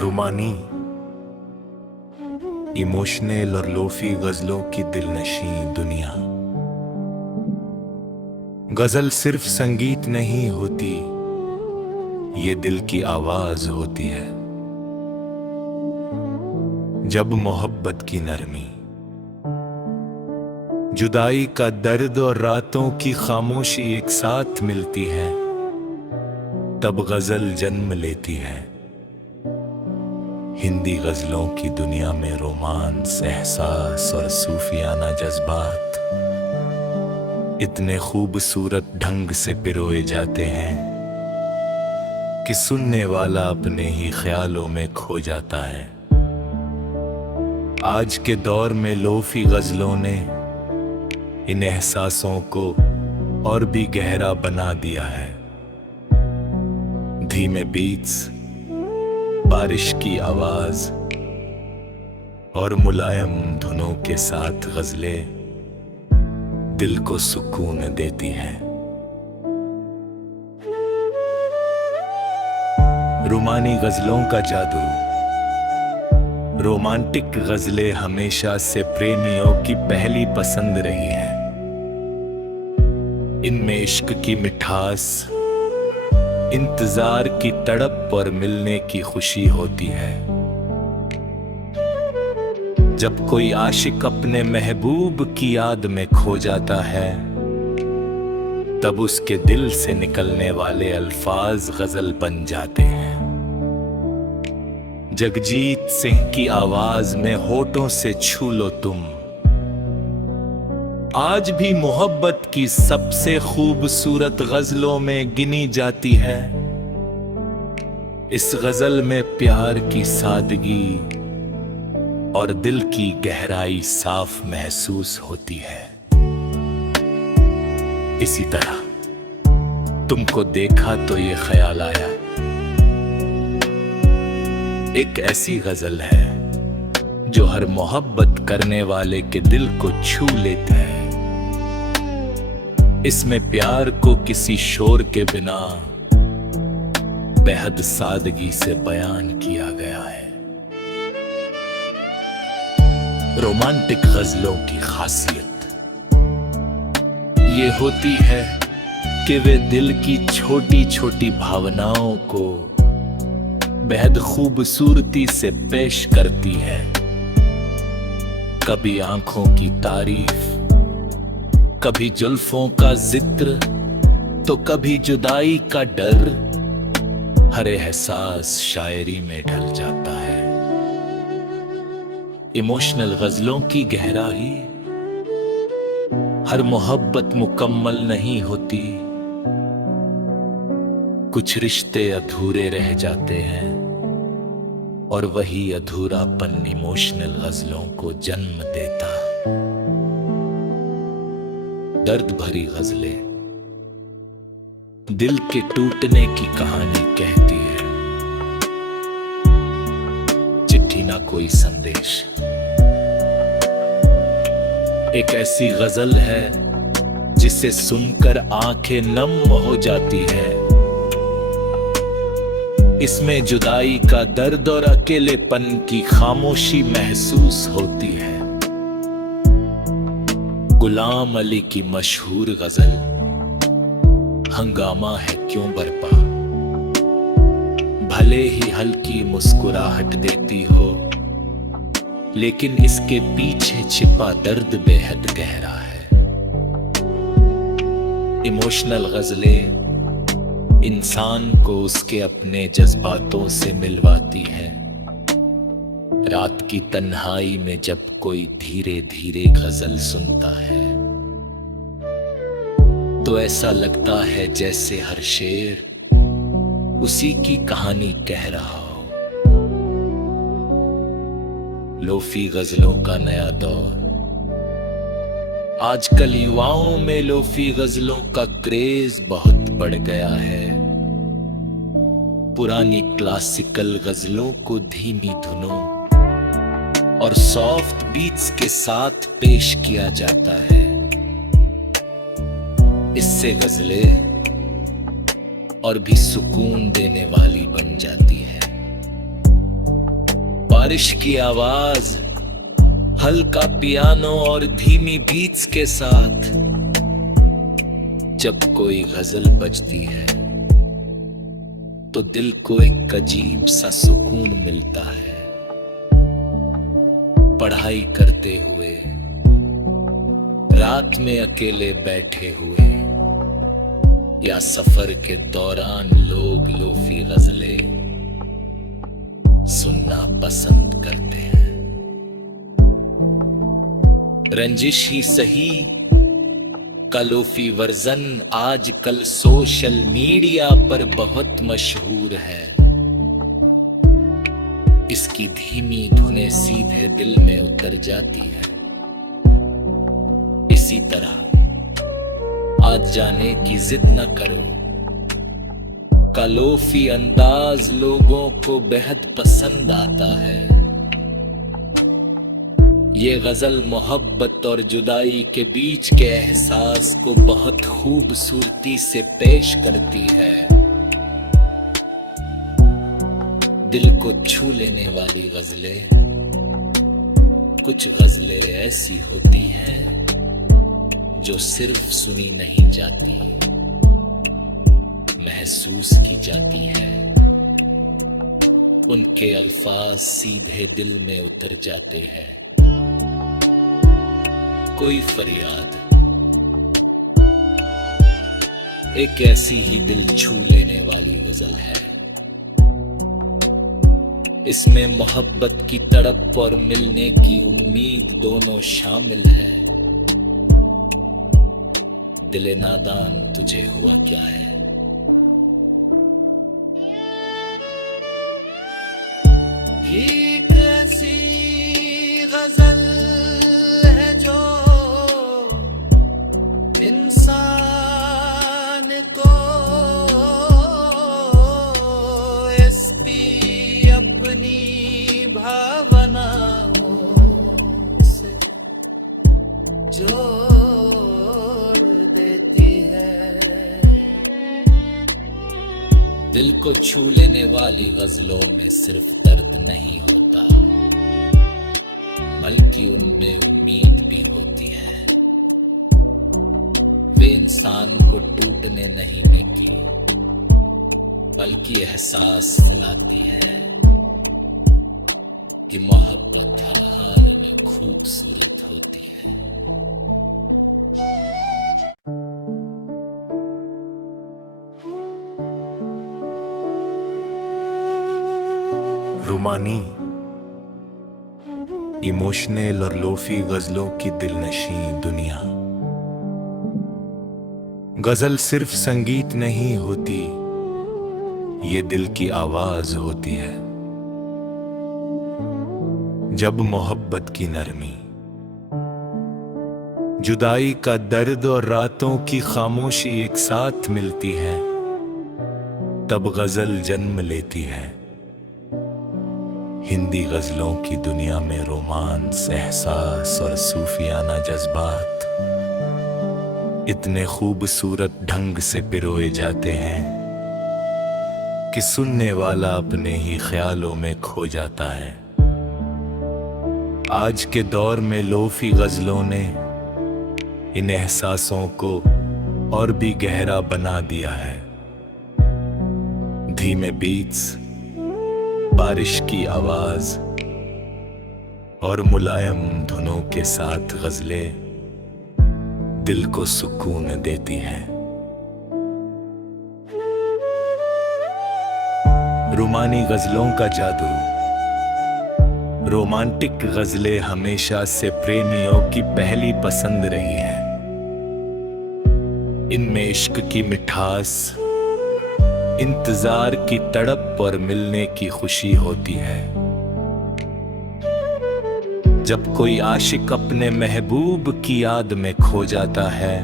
रूमानी emotional और lofi गजलों की दिलनशी दुनिया। गजल सिर्फ संगीत नहीं होती, ये दिल की आवाज होती है। जब मोहब्बत की नरमी, जुदाई का दर्द और रातों की खामोशी एक साथ मिलती है, तब गजल जन्म लेती है। हिंदी गजलों की दुनिया में रोमांस, एहसास और सूफियाना जज्बात इतने खूबसूरत ढंग से पिरोए जाते हैं कि सुनने वाला अपने ही ख्यालों में खो जाता है। आज के दौर में लोफी गजलों ने इन एहसासों को और भी गहरा बना दिया है। धीमे बीट्स, बारिश की आवाज और मुलायम धुनों के साथ गजलें दिल को सुकून देती हैं। रूमानी गजलों का जादू। रोमांटिक गजलें हमेशा से प्रेमियों की पहली पसंद रही हैं। इनमें इश्क की मिठास, इंतजार की तड़प और मिलने की खुशी होती है। जब कोई आशिक अपने महबूब की याद में खो जाता है, तब उसके दिल से निकलने वाले अल्फाज गजल बन जाते हैं। जगजीत सिंह की आवाज में होठों से छू लो तुम, आज भी मोहब्बत की सबसे खूबसूरत गजलों में गिनी जाती है। इस गजल में प्यार की सादगी और दिल की गहराई साफ महसूस होती है। इसी तरह तुमको देखा तो ये ख्याल आया, एक ऐसी गजल है जो हर मोहब्बत करने वाले के दिल को छू लेता है। इसमें प्यार को किसी शोर के बिना बेहद सादगी से बयान किया गया है। रोमांटिक गजलों की खासियत ये होती है कि वे दिल की छोटी छोटी भावनाओं को बेहद खूबसूरती से पेश करती है। कभी आंखों की तारीफ, कभी जुल्फों का जिक्र, तो कभी जुदाई का डर। हर एहसास शायरी में ढल जाता है। इमोशनल गजलों की गहराई। हर मोहब्बत मुकम्मल नहीं होती, कुछ रिश्ते अधूरे रह जाते हैं और वही अधूरापन इमोशनल गजलों को जन्म देता। दर्द भरी गजलें दिल के टूटने की कहानी कहती है। चिट्ठी ना कोई संदेश एक ऐसी गजल है जिसे सुनकर आंखें नम हो जाती है। इसमें जुदाई का दर्द और अकेलेपन की खामोशी महसूस होती है। गुलाम अली की मशहूर गजल हंगामा है क्यों बरपा, भले ही हल्की मुस्कुराहट देती हो, लेकिन इसके पीछे छिपा दर्द बेहद गहरा है। इमोशनल गजलें इंसान को उसके अपने जज्बातों से मिलवाती है। रात की तन्हाई में जब कोई धीरे धीरे गजल सुनता है, तो ऐसा लगता है जैसे हर शेर उसी की कहानी कह रहा हो। लोफी गजलों का नया दौर। आजकल युवाओं में लोफी गजलों का क्रेज बहुत बढ़ गया है। पुरानी क्लासिकल गजलों को धीमी धुनों और सॉफ्ट बीट्स के साथ पेश किया जाता है। इससे गजलें और भी सुकून देने वाली बन जाती है। बारिश की आवाज, हल्का पियानो और धीमी बीट्स के साथ जब कोई गजल बजती है तो दिल को एक अजीब सा सुकून मिलता है। पढ़ाई करते हुए, रात में अकेले बैठे हुए, या सफर के दौरान लोग लोफी गजलें सुनना पसंद करते हैं। रंजिश ही सही का लोफी वर्जन आजकल सोशल मीडिया पर बहुत मशहूर है। इसकी धीमी धुनें सीधे दिल में उतर जाती है। इसी तरह आज जाने की जिद न करो का लोफी अंदाज लोगों को बेहद पसंद आता है। ये गजल मोहब्बत और जुदाई के बीच के एहसास को बहुत खूबसूरती से पेश करती है। दिल को छू लेने वाली गजलें, कुछ गजलें ऐसी होती हैं जो सिर्फ सुनी नहीं जाती, महसूस की जाती है। उनके अल्फाज सीधे दिल में उतर जाते हैं। कोई फरियाद एक ऐसी ही दिल छू लेने वाली गजल है। इसमें मोहब्बत की तड़प और मिलने की उम्मीद दोनों शामिल है। दिले नादान तुझे हुआ क्या है। एक ऐसी गजल है जो इंसान को इसकी अपनी भावनाओं से जोड़ देती है। दिल को छू लेने वाली गजलों में सिर्फ दर्द नहीं होता, बल्कि उनमें उम्मीद भी होती है। वे इंसान को टूटने नहीं देती, बल्कि एहसास दिलाती है कि मोहब्बत हर हाल में खूबसूरत होती है। रूमानी, इमोशनल और लोफी गजलों की दिलनशी दुनिया। गजल सिर्फ संगीत नहीं होती, ये दिल की आवाज होती है। जब मोहब्बत की नरमी, जुदाई का दर्द और रातों की खामोशी एक साथ मिलती है, तब गजल जन्म लेती है। हिंदी गजलों की दुनिया में रोमांस, एहसास और सूफियाना जज्बात इतने खूबसूरत ढंग से पिरोए जाते हैं कि सुनने वाला अपने ही ख्यालों में खो जाता है। आज के दौर में लोफी गजलों ने इन एहसासों को और भी गहरा बना दिया है। धीमे बीट्स, बारिश की आवाज और मुलायम धुनों के साथ गजलें दिल को सुकून देती हैं। रूमानी गजलों का जादू। रोमांटिक गजलें हमेशा से प्रेमियों की पहली पसंद रही हैं। इनमें इश्क की मिठास, इंतजार की तड़प और मिलने की खुशी होती है। जब कोई आशिक अपने महबूब की याद में खो जाता है,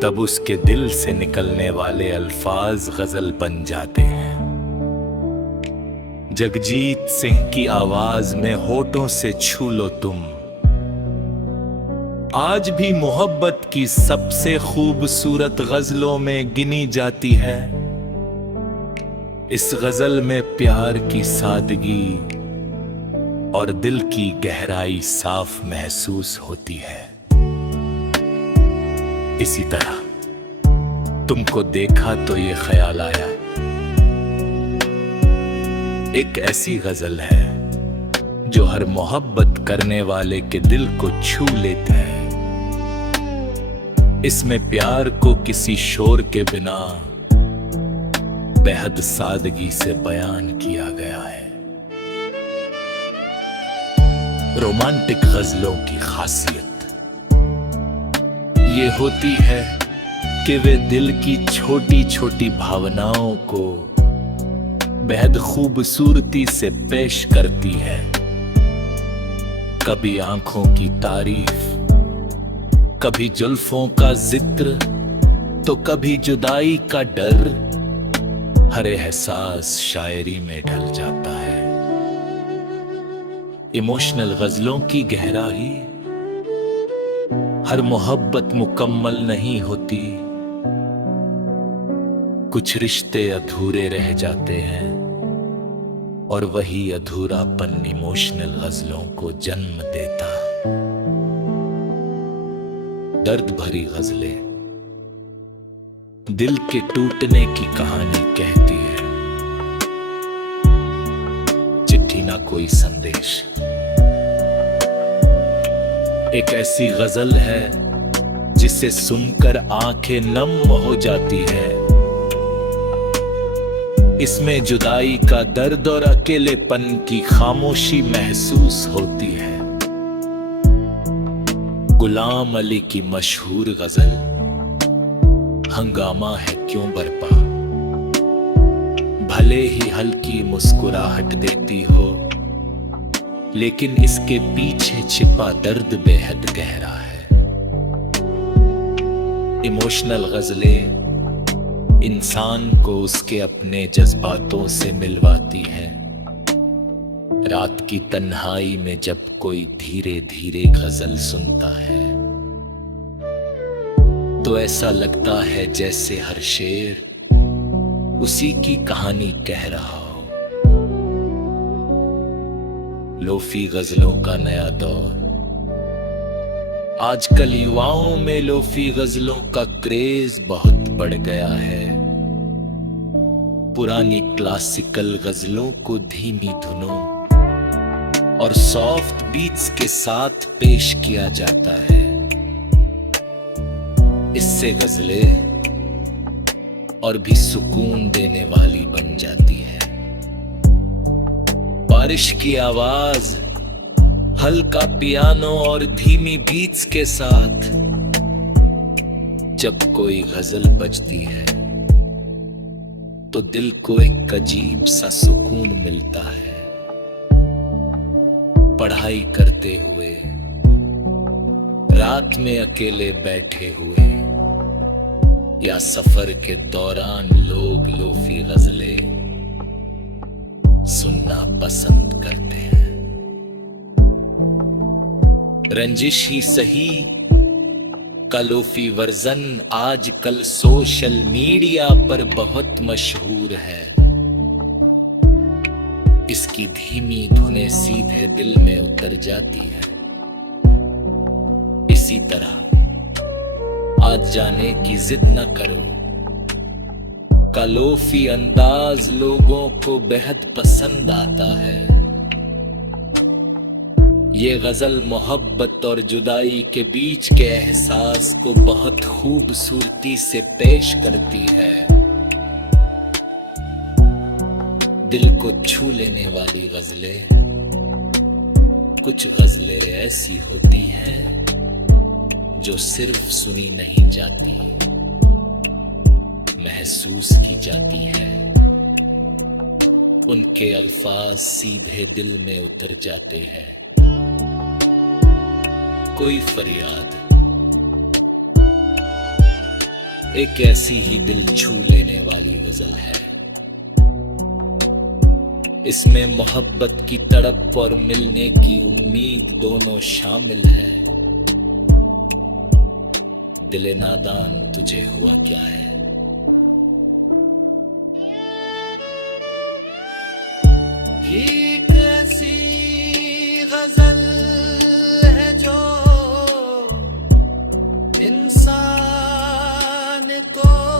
तब उसके दिल से निकलने वाले अल्फाज गजल बन जाते हैं। जगजीत सिंह की आवाज में होठों से छू लो तुम, आज भी मोहब्बत की सबसे खूबसूरत गजलों में गिनी जाती है। इस गजल में प्यार की सादगी, और दिल की गहराई साफ महसूस होती है। इसी तरह तुमको देखा तो ये ख्याल आया, एक ऐसी गजल है जो हर मोहब्बत करने वाले के दिल को छू लेता है। इसमें प्यार को किसी शोर के बिना बेहद सादगी से बयान किया गया है। रोमांटिक गजलों की खासियत ये होती है कि वे दिल की छोटी छोटी भावनाओं को बेहद खूबसूरती से पेश करती है। कभी आंखों की तारीफ, कभी जुल्फों का जिक्र, तो कभी जुदाई का डर, हर एहसास शायरी में ढल जाता है। इमोशनल गजलों की गहराई, हर मोहब्बत मुकम्मल नहीं होती, कुछ रिश्ते अधूरे रह जाते हैं और वही अधूरापन इमोशनल गजलों को जन्म देता। दर्द भरी गजलें दिल के टूटने की कहानी कहती है। चिट्ठी ना कोई संदेश, एक ऐसी गजल है जिसे सुनकर आंखें नम हो जाती है। इसमें जुदाई का दर्द और अकेलेपन की खामोशी महसूस होती है। गुलाम अली की मशहूर गजल हंगामा है क्यों बरपा, भले ही हल्की मुस्कुराहट देती हो, लेकिन इसके पीछे छिपा दर्द बेहद गहरा है। इमोशनल गजलें इंसान को उसके अपने जज्बातों से मिलवाती है। रात की तन्हाई में जब कोई धीरे धीरे गजल सुनता है तो ऐसा लगता है जैसे हर शेर उसी की कहानी कह रहा हो। लोफी गजलों का नया दौर, आजकल युवाओं में लोफी गजलों का क्रेज बहुत बढ़ गया है। पुरानी क्लासिकल गजलों को धीमी धुनों और सॉफ्ट बीट्स के साथ पेश किया जाता है। इससे गजलें और भी सुकून देने वाली बन जाती है। बारिश की आवाज, हल्का पियानो और धीमी बीट्स के साथ जब कोई गजल बजती है तो दिल को एक अजीब सा सुकून मिलता है। पढ़ाई करते हुए, रात में अकेले बैठे हुए या सफर के दौरान लोग लोफी गजलें सुनना पसंद करते हैं। रंजिश ही सही का लोफी वर्जन आजकल सोशल मीडिया पर बहुत मशहूर है। इसकी धीमी धुनें सीधे दिल में उतर जाती है। इसी तरह आज जाने की जिद न करो का लोफी अंदाज लोगों को बेहद पसंद आता है। ये गजल मोहब्बत और जुदाई के बीच के एहसास को बहुत खूबसूरती से पेश करती है। दिल को छू लेने वाली गजलें, कुछ गजलें ऐसी होती हैं जो सिर्फ सुनी नहीं जाती, महसूस की जाती है। उनके अल्फाज सीधे दिल में उतर जाते हैं। कोई फरियाद एक ऐसी ही दिल छू लेने वाली गजल है। इसमें मोहब्बत की तड़प और मिलने की उम्मीद दोनों शामिल है। दिले नादान तुझे हुआ क्या है। एक ऐसी को